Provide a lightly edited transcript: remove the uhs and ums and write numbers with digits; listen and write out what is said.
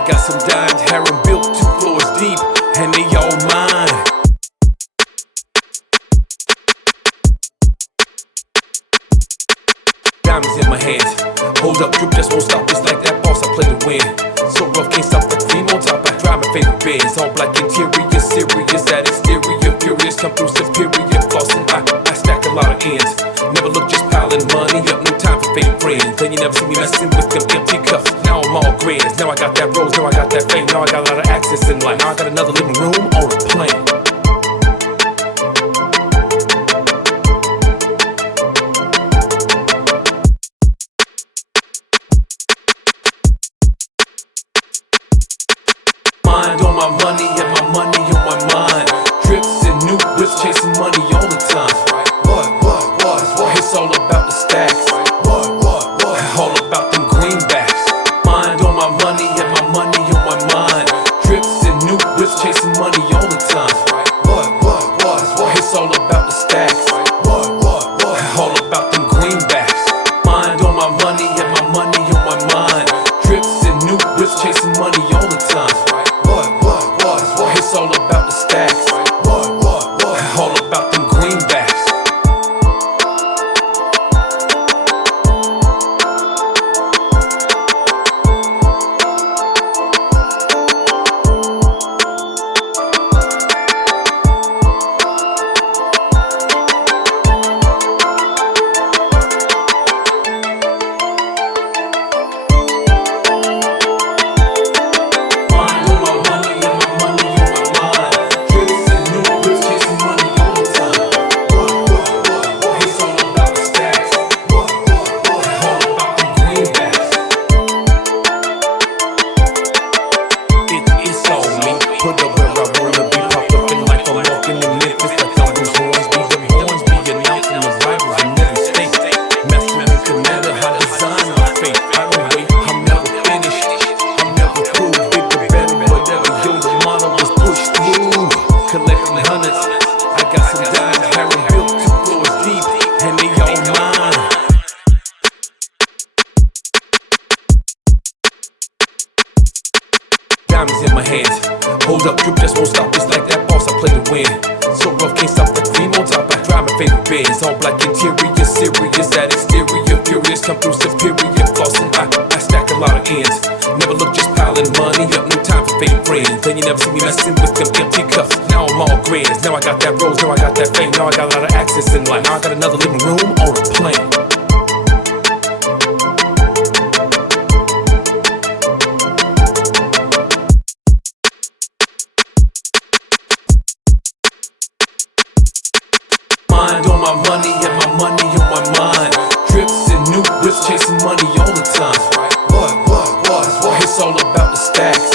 I got some dimes, harem built 2 floors deep, and they all mine. Diamonds in my hands, hold up, drip just won't stop. It's like that boss, I play to win. So rough, can't stop the cream on top. I drive my favorite Benz, all black interior, serious that exterior, furious, come through superior, flossing. I stack a lot of ends, never look just piling money up, no time for fake friends. Then you never see me messing with them empty cups. Now I'm all grands, now I got that rose, now I got that fame, now I got a lot of access in life. Now I got another living room on a plane. Mind on my money and my money on my mind. Trips and new whips, chasing money all the time. What? It's all about the stacks. All about them greenbacks. Mind on my money and my money on my mind. Trips and new whips, chasing money all the time. What? It's all about the stacks. All about them greenbacks. Mind on my money and my money on my mind. Trips and new whips, chasing money all the time. It's all about the stacks. All about them greenbacks. Diamonds in my hands, hold up, drip just won't stop. It's like that boss, I play to win. So rough, can't stop the cream on top. I drive my favorite Benz, all black interior, serious that exterior, furious, come through superior, flossing. I stack a lot of ends, never look just piling money up, no time for fake friends. Then you never see me messing with them empty cups. Now I'm all grands, now I got that rose, now I got that fame, now I got a lot of access in life. Now I got another living room on a plane. Mind on my money and my money on my mind. Trips and new whips, chasing money all the time. What? It's all about the stacks.